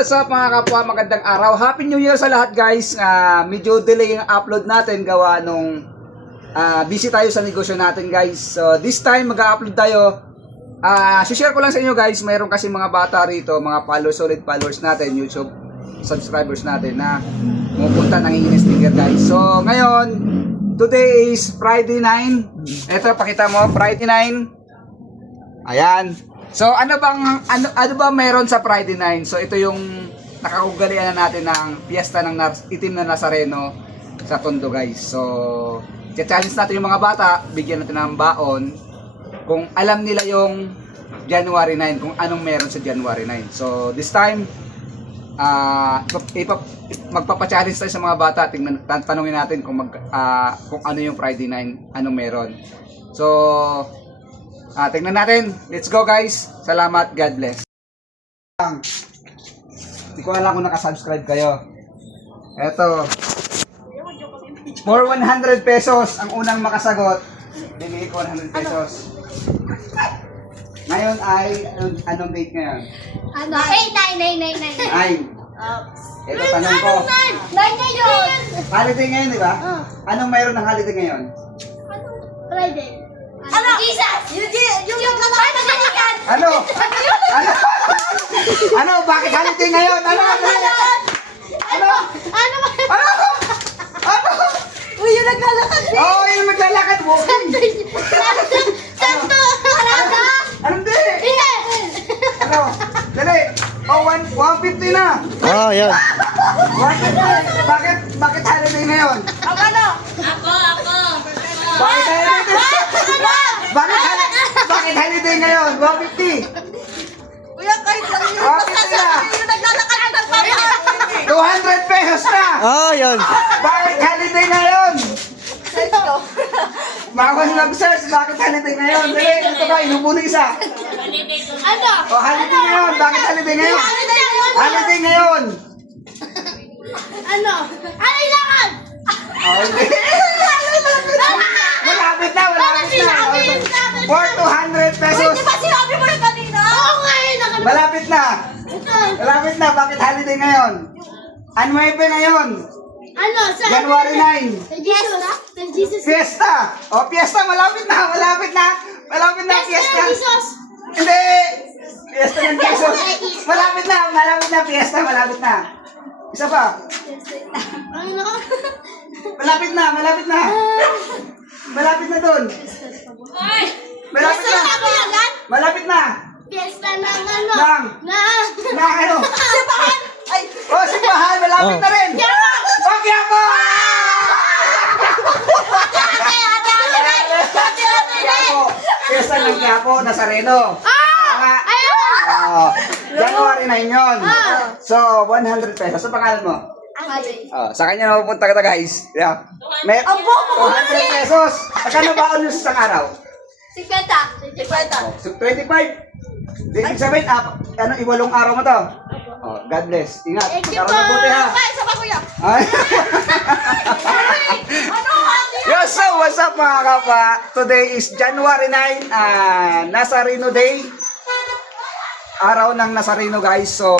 what's up mga kapwa? Magandang araw. Happy New Year sa lahat guys. Medyo delay yung upload natin gawa nung busy tayo sa negosyo natin guys. So this time mag-upload tayo. Share ko lang sa inyo guys. Mayroon kasi mga bata rito, mga solid followers natin, YouTube subscribers natin na pumupunta nanginginis sticker guys. So ngayon, today is Friday 9. Ito, pakita mo, Friday 9. Ayan. So ano ba meron sa Friday 9? So ito yung nakaugalian na natin ng piyesta ng itim na Nazareno sa Tondo guys. So challenge natin yung mga bata, bigyan natin ng baon kung alam nila yung January 9, kung anong meron sa January 9. So this time magpapa-challenge tayo sa mga bata. Tanungin natin kung ano yung Friday 9, anong meron. So tingnan natin. Let's go guys. Salamat. God bless. Hindi ko alam kung nakasubscribe kayo. Eto. For 100 pesos, ang unang makasagot, bibigay ko 100 pesos. Ngayon ay, anong date ngayon? Ano? 9. Ito tanong ko. 9 yun! Holiday ngayon, di ba? Anong mayroon ng holiday ngayon? Friday. Ano? Jesus! Yung naglalakad! Ano? Ano? Ano? Bakit holiday ngayon? Ano? Ano? Ano ba? Ano? Ano? Uy, yung naglalakad din! Oo, yung maglalakad. Walking. Santo! Parada! Anong di? Hindi! Ano? Dali. Oh, 150 na. Oh, yan. 150. Bakit holiday ngayon? Ano? Bakit holiday? Bakit holiday ngayon? 150. Kuya, kahit lang yun. Bakit na? Yung naglalakad ng pamilya. 200 pesos na. Oh, yan. Bakit holiday ngayon? Bawal mag-search. Bakit holiday ngayon? Dali, ito ba? Inubunin isa. Ano? O, holiday ngayon. Bakit holiday ngayon? Holiday ngayon. Ano? Ano yung lakad? Oh, hindi. Malapit na. For 200 pesos. Di ba sinabi mo yung kanina? Oo nga yun. Malapit na. Malapit na. Bakit holiday ngayon? Ano may pa ngayon? Ano? January 9. Sa Jesus? Sa Jesus? Fiesta. O, fiesta. Malapit na. Malapit na. Malapit na. Fiesta. Jesus? Hindi. Fiesta ng Jesus. Malapit na. Malapit na. Fiesta. Malapit na. Isa pa. Ano? Malapit na. Malapit na. Malapit na dun. Malapit na. Malapit na. Fiesta ng ano? Nang. Na ano? Simbahan! Ay! Oh, simbahan. Malapit na rin. Okay ako. Fiesta ng Quiapo, Nazareno. January 9 yun. So, 100 pesos. Sa pangalan mo? Sa kanya na mapupunta ka guys. Yeah. May 200 pesos. Magkano ba ang sa isang araw? 50. So, 25. Ibig sabihin, iwalong araw mo to. God bless. Ingat. Pagkaroon ng buti ha. Isa pa kuya. Ay. Ano? Yo, so what's up mga kapa? Today is January 9, Nazareno Day. Araw ng Nazareno guys. So,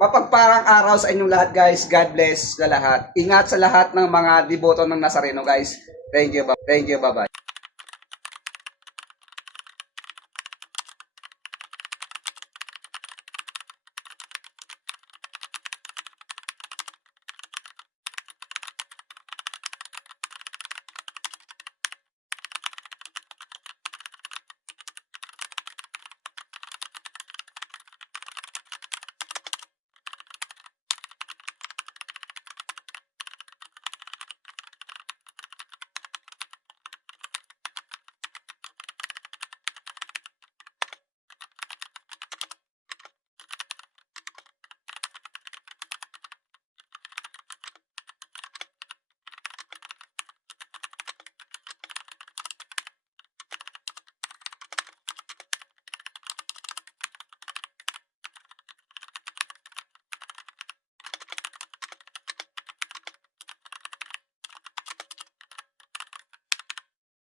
mapagparang araw sa inyong lahat guys. God bless sa lahat. Ingat sa lahat ng mga deboto ng Nazareno guys. Thank you. Bye-bye.